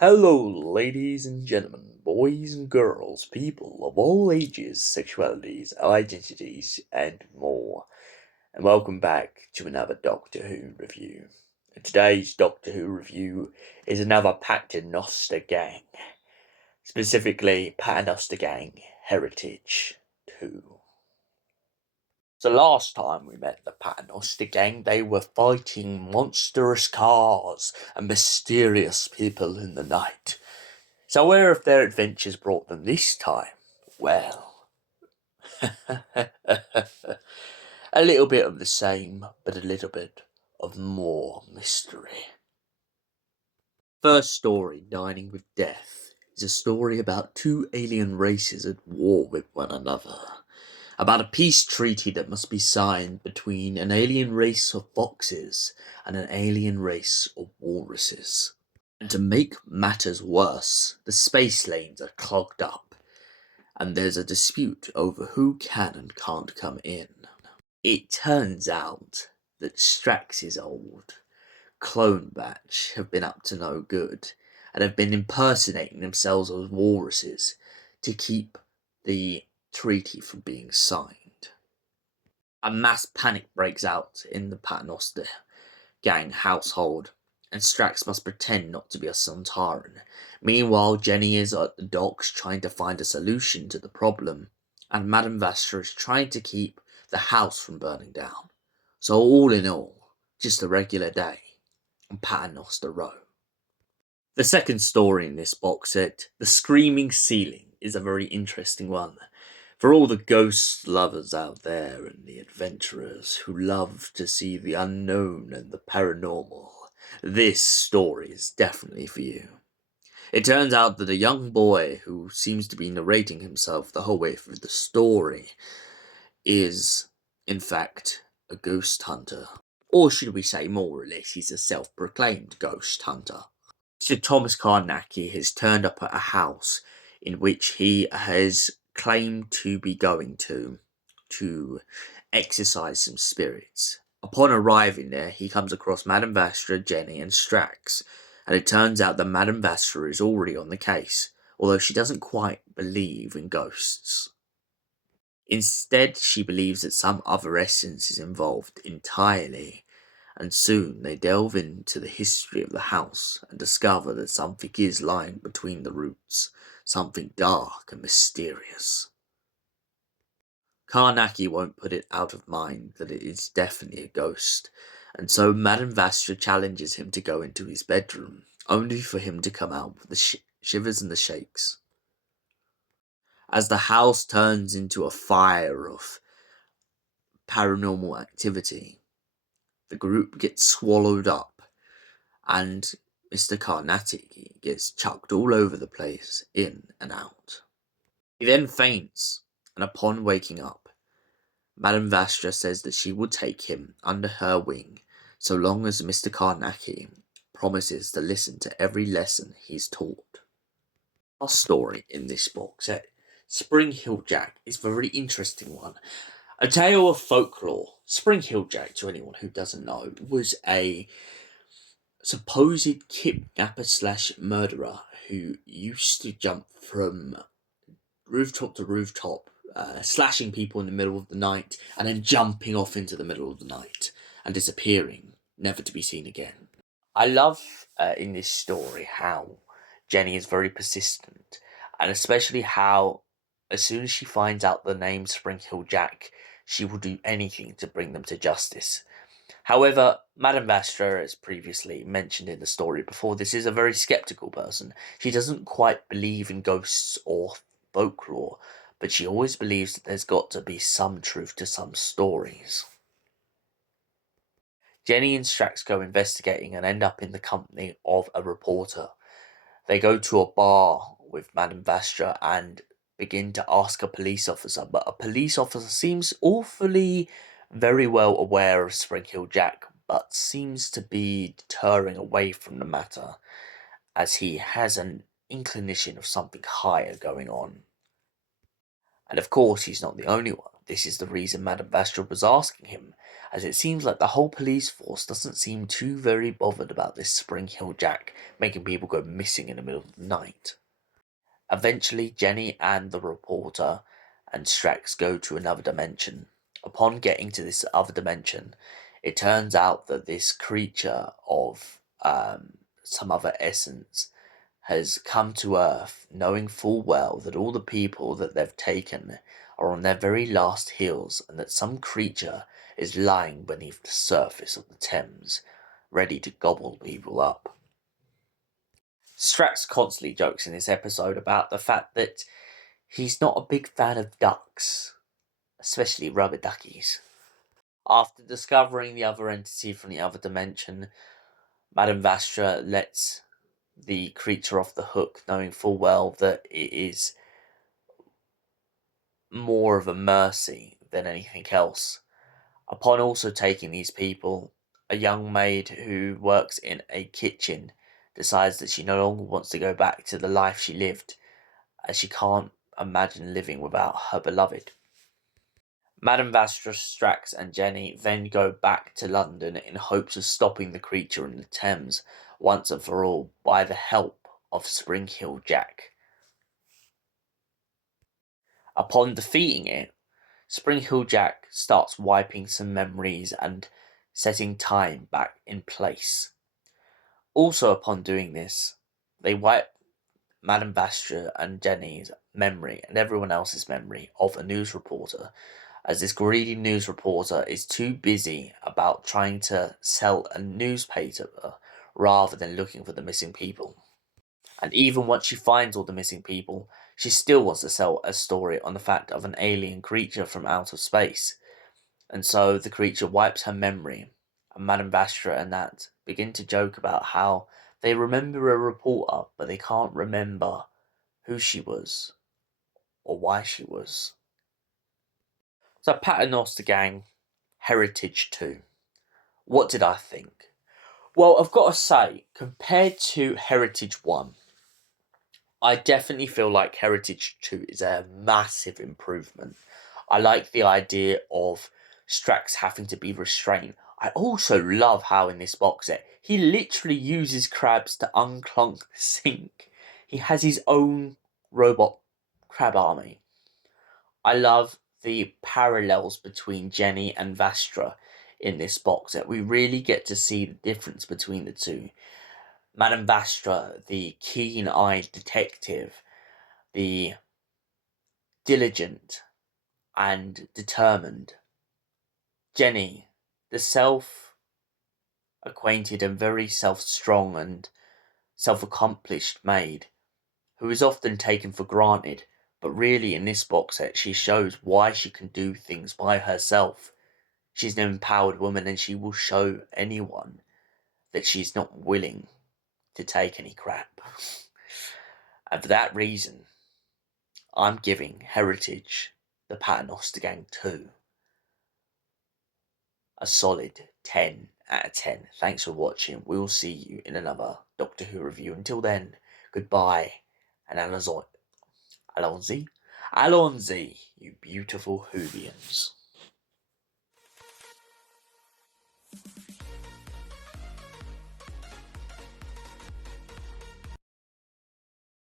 Hello, ladies and gentlemen, boys and girls, people of all ages, sexualities, identities, and more. And welcome back to another Doctor Who review. Today's Doctor Who review is another Paternoster Gang, specifically Paternoster Gang Heritage 2. So last time we met the Paternoster Gang, they were fighting monstrous cars and mysterious people in the night. So where have their adventures brought them this time? Well, a little bit of the same, but a little bit of more mystery. First story, Dining with Death, is a story about two alien races at war with one another. About a peace treaty that must be signed between an alien race of foxes and an alien race of walruses. And to make matters worse, the space lanes are clogged up, and there's a dispute over who can and can't come in. It turns out that Strax's old clone batch have been up to no good, and have been impersonating themselves as walruses to keep the treaty from being signed. A mass panic breaks out in the Paternoster Gang household, and Strax must pretend not to be a Sontaran. Meanwhile, Jenny is at the docks trying to find a solution to the problem, and Madame Vastra is trying to keep the house from burning down. So all in all, just a regular day on Paternoster Row. The second story in this box set, The Screaming Ceiling, is a very interesting one. For all the ghost lovers out there and the adventurers who love to see the unknown and the paranormal, this story is definitely for you. It turns out that a young boy who seems to be narrating himself the whole way through the story is, in fact, a ghost hunter. Or should we say, more or less, he's a self-proclaimed ghost hunter. Sir Thomas Carnacki has turned up at a house in which he has claimed to be going to exorcise some spirits. Upon arriving there, he comes across Madame Vastra, Jenny, and Strax, and it turns out that Madame Vastra is already on the case, although she doesn't quite believe in ghosts. Instead, she believes that some other essence is involved entirely, and soon they delve into the history of the house and discover that something is lying between the roots, something dark and mysterious. Carnacki won't put it out of mind that it is definitely a ghost, and so Madame Vastra challenges him to go into his bedroom, only for him to come out with the shivers and the shakes. As the house turns into a fire of paranormal activity, the group gets swallowed up, and Mr. Carnacki gets chucked all over the place, in and out. He then faints, and upon waking up, Madame Vastra says that she will take him under her wing so long as Mr. Carnacki promises to listen to every lesson he's taught. Our story in this box set, Spring Hill Jack, is a very interesting one. A tale of folklore. Spring Hill Jack, to anyone who doesn't know, was a supposed kidnapper slash murderer who used to jump from rooftop to rooftop, slashing people in the middle of the night, and then jumping off into the middle of the night and disappearing, never to be seen again. I love in this story how Jenny is very persistent, and especially how, as soon as she finds out the name Spring Hill Jack, she will do anything to bring them to justice. However, Madame Vastra, as previously mentioned in the story before, this is a very skeptical person. She doesn't quite believe in ghosts or folklore, but she always believes that there's got to be some truth to some stories. Jenny and Strax go investigating and end up in the company of a reporter. They go to a bar with Madame Vastra and begin to ask a police officer, but a police officer seems awfully very well aware of Spring Hill Jack, but seems to be deterring away from the matter, as he has an inclination of something higher going on. And of course, he's not the only one. This is the reason Madame Vastra was asking him, as it seems like the whole police force doesn't seem too very bothered about this Spring Hill Jack making people go missing in the middle of the night. Eventually, Jenny and the reporter and Strax go to another dimension. Upon getting to this other dimension, it turns out that this creature of some other essence has come to Earth, knowing full well that all the people that they've taken are on their very last heels, and that some creature is lying beneath the surface of the Thames, ready to gobble people up. Strax constantly jokes in this episode about the fact that he's not a big fan of ducks, especially rubber duckies. After discovering the other entity from the other dimension, Madame Vastra lets the creature off the hook, knowing full well that it is more of a mercy than anything else. Upon also taking these people, a young maid who works in a kitchen decides that she no longer wants to go back to the life she lived, as she can't imagine living without her beloved. Madame Vastra, Strax, and Jenny then go back to London in hopes of stopping the creature in the Thames once and for all by the help of Spring Hill Jack. Upon defeating it, Spring Hill Jack starts wiping some memories and setting time back in place. Also, upon doing this, they wipe Madame Vastra and Jenny's memory and everyone else's memory of a news reporter, as this greedy news reporter is too busy about trying to sell a newspaper rather than looking for the missing people. And even once she finds all the missing people, she still wants to sell a story on the fact of an alien creature from outer space. And so the creature wipes her memory, and Madame Vastra and that begin to joke about how they remember a reporter, but they can't remember who she was or why she was. So Paternoster Gang, Heritage 2. What did I think? Well, I've got to say, compared to Heritage 1, I definitely feel like Heritage 2 is a massive improvement. I like the idea of Strax having to be restrained. I also love how in this box set, he literally uses crabs to unclunk the sink. He has his own robot crab army. I love the parallels between Jenny and Vastra in this box set. We really get to see the difference between the two. Madame Vastra, the keen-eyed detective, the diligent and determined. Jenny, the self-acquainted and very self-strong and self-accomplished maid, who is often taken for granted, but really in this box set she shows why she can do things by herself. She's an empowered woman, and she will show anyone that she's not willing to take any crap. And for that reason, I'm giving Heritage, the Paternoster Gang 2, a solid 10 out of 10. Thanks for watching. We will see you in another Doctor Who review. Until then, goodbye, and Alonzi, you beautiful Whovians.